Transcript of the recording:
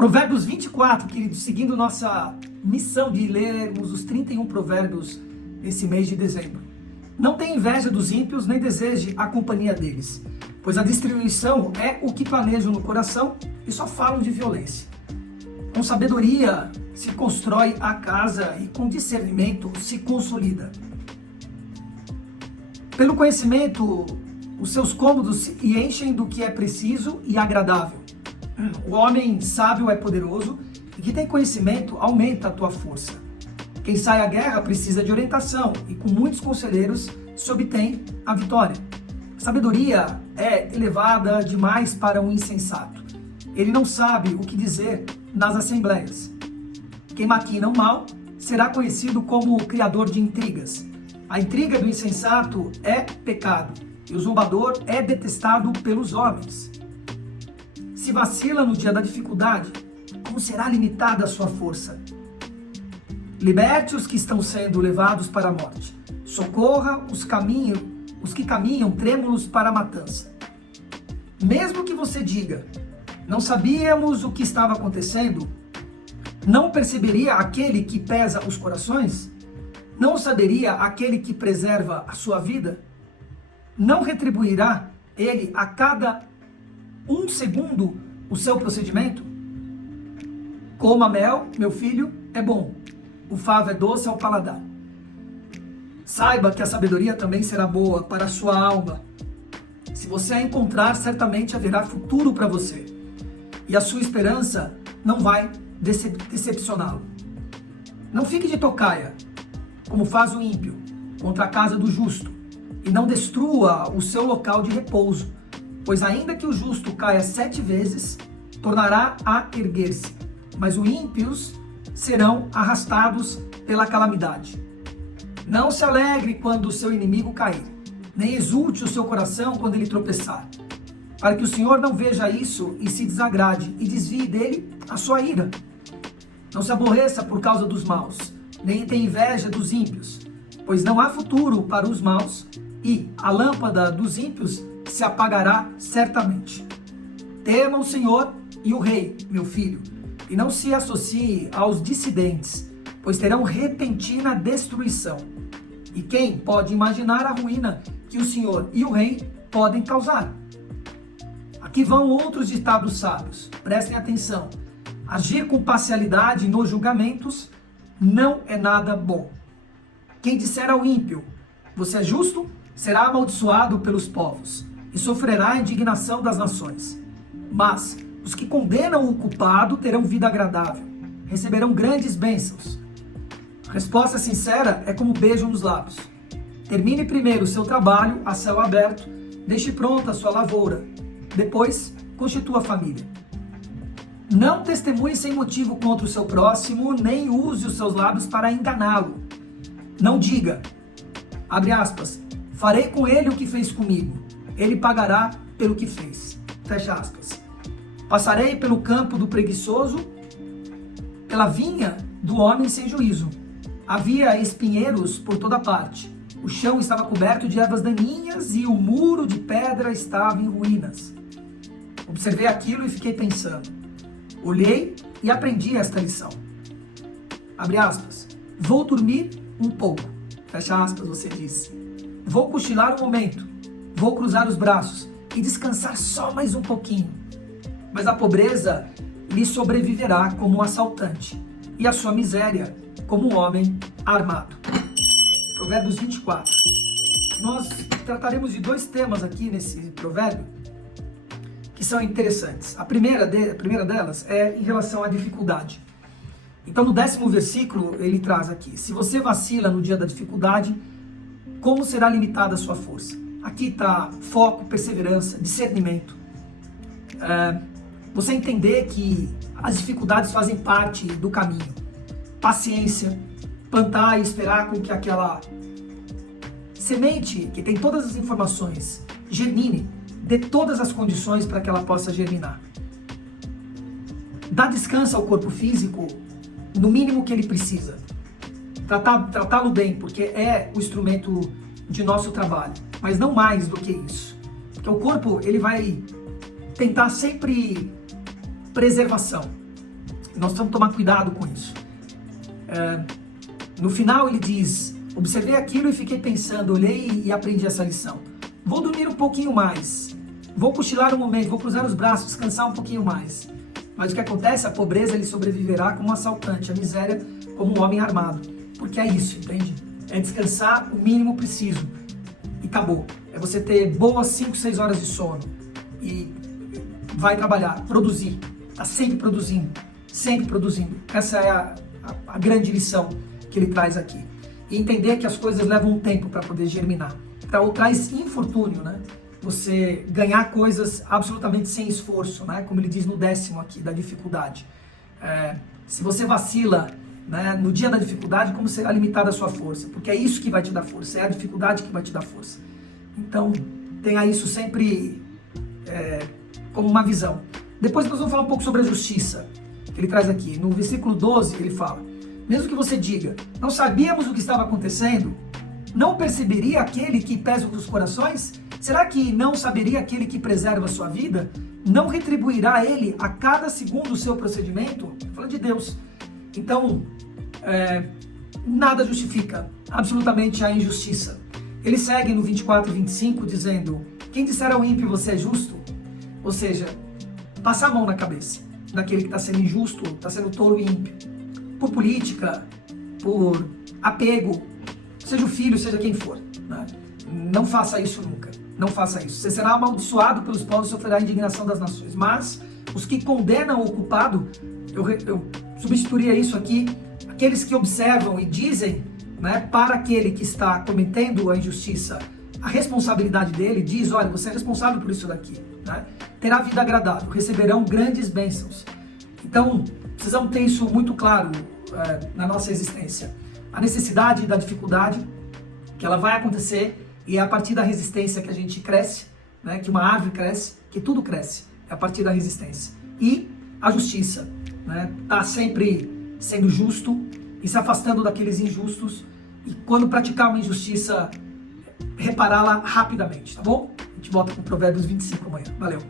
Provérbios 24, queridos, seguindo nossa missão de lermos os 31 provérbios nesse mês de dezembro. Não tenha inveja dos ímpios, nem deseje a companhia deles, pois a destruição é o que planejam no coração e só falam de violência. Com sabedoria se constrói a casa e com discernimento se consolida. Pelo conhecimento, os seus cômodos se enchem do que é preciso e agradável. O homem sábio é poderoso e que tem conhecimento aumenta a tua força. Quem sai à guerra precisa de orientação e com muitos conselheiros se obtém a vitória. Sabedoria é elevada demais para um insensato. Ele não sabe o que dizer nas assembleias. Quem maquina o mal será conhecido como o criador de intrigas. A intriga do insensato é pecado e o zombador é detestado pelos homens. Se vacila no dia da dificuldade, como será limitada a sua força? Liberte os que estão sendo levados para a morte. Socorra os que caminham trêmulos para a matança. Mesmo que você diga, não sabíamos o que estava acontecendo, não perceberia aquele que pesa os corações? Não saberia aquele que preserva a sua vida? Não retribuirá ele a cada um segundo o seu procedimento? Coma mel, meu filho, é bom. O favo é doce ao paladar. Saiba que a sabedoria também será boa para a sua alma. Se você a encontrar, certamente haverá futuro para você. E a sua esperança não vai decepcioná-lo. Não fique de tocaia, como faz o ímpio, contra a casa do justo, e não destrua o seu local de repouso, pois ainda que o justo caia 7 vezes, tornará a erguer-se, mas os ímpios serão arrastados pela calamidade. Não se alegre quando o seu inimigo cair, nem exulte o seu coração quando ele tropeçar, para que o Senhor não veja isso e se desagrade e desvie dele a sua ira. Não se aborreça por causa dos maus, nem tenha inveja dos ímpios, pois não há futuro para os maus e a lâmpada dos ímpios se apagará certamente. Tema o Senhor e o Rei, meu filho, e não se associe aos dissidentes, pois terão repentina destruição. E quem pode imaginar a ruína que o Senhor e o Rei podem causar? Aqui vão outros ditados sábios, prestem atenção. Agir com parcialidade nos julgamentos não é nada bom. Quem disser ao ímpio, você é justo, será amaldiçoado pelos povos e sofrerá a indignação das nações. Mas os que condenam o culpado terão vida agradável, receberão grandes bênçãos. A resposta sincera é como um beijo nos lábios. Termine primeiro o seu trabalho a céu aberto, deixe pronta a sua lavoura, depois constitua a família. Não testemunhe sem motivo contra o seu próximo, nem use os seus lábios para enganá-lo. Não diga, abre aspas, farei com ele o que fez comigo, ele pagará pelo que fez, fecha aspas. Passarei pelo campo do preguiçoso, pela vinha do homem sem juízo. Havia espinheiros por toda parte, o chão estava coberto de ervas daninhas e o muro de pedra estava em ruínas. Observei aquilo e fiquei pensando. Olhei e aprendi esta lição. Abre aspas. Vou dormir um pouco. Fecha aspas, você disse. Vou cochilar um momento. Vou cruzar os braços e descansar só mais um pouquinho. Mas a pobreza lhe sobreviverá como um assaltante e a sua miséria como um homem armado. Provérbios 24. Nós trataremos de 2 temas aqui nesse provérbio que são interessantes. A primeira delas é em relação à dificuldade. Então, no 10º versículo, ele traz aqui: se você vacila no dia da dificuldade, como será limitada a sua força? Aqui está foco, perseverança, discernimento. Você entender que as dificuldades fazem parte do caminho. Paciência, plantar e esperar com que aquela semente, que tem todas as informações, germine, dê todas as condições para que ela possa germinar. Dá descanso ao corpo físico no mínimo que ele precisa. Tratá-lo bem, porque é o instrumento de nosso trabalho, mas não mais do que isso. Porque o corpo, ele vai tentar sempre preservação. Nós precisamos tomar cuidado com isso. No final ele diz, observei aquilo e fiquei pensando, olhei e aprendi essa lição. Vou dormir um pouquinho mais, vou cochilar um momento, vou cruzar os braços, descansar um pouquinho mais. Mas o que acontece? A pobreza ele sobreviverá como um assaltante, a miséria como um homem armado. Porque é isso, entende? É descansar o mínimo preciso. E acabou. É você ter boas 5, 6 horas de sono. E vai trabalhar, produzir. Tá sempre produzindo. Sempre produzindo. Essa é a grande lição que ele traz aqui. E entender que as coisas levam um tempo para poder germinar. Então traz infortúnio, né? Você ganhar coisas absolutamente sem esforço, né? Como ele diz no 10º aqui, da dificuldade. Se você vacila, né, no dia da dificuldade, como será limitada a sua força? Porque é isso que vai te dar força, é a dificuldade que vai te dar força. Então, tenha isso sempre como uma visão. Depois nós vamos falar um pouco sobre a justiça, que ele traz aqui. No versículo 12, ele fala, mesmo que você diga, não sabíamos o que estava acontecendo, não perceberia aquele que pesa os corações? Será que não saberia aquele que preserva a sua vida? Não retribuirá ele a cada segundo o seu procedimento? Falando de Deus. Então, nada justifica absolutamente a injustiça. Ele segue no 24 e 25 dizendo, quem disser ao ímpio você é justo, ou seja, passar a mão na cabeça daquele que está sendo injusto, está sendo tolo e ímpio, por política, por apego, seja o filho, seja quem for, né? Não faça isso nunca, não faça isso. Você será amaldiçoado pelos povos e sofrerá a indignação das nações. Mas os que condenam o culpado, eu substituiria isso aqui, aqueles que observam e dizem, né, para aquele que está cometendo a injustiça, a responsabilidade dele, diz, olha, você é responsável por isso daqui, né? Terá vida agradável, receberão grandes bênçãos. Então, precisamos ter isso muito claro na nossa existência. A necessidade da dificuldade, que ela vai acontecer, e é a partir da resistência que a gente cresce, né, que uma árvore cresce, que tudo cresce, é a partir da resistência. E a justiça, né, tá sempre sendo justo e se afastando daqueles injustos, e quando praticar uma injustiça, repará-la rapidamente, tá bom? A gente volta com Provérbios 25 amanhã. Valeu!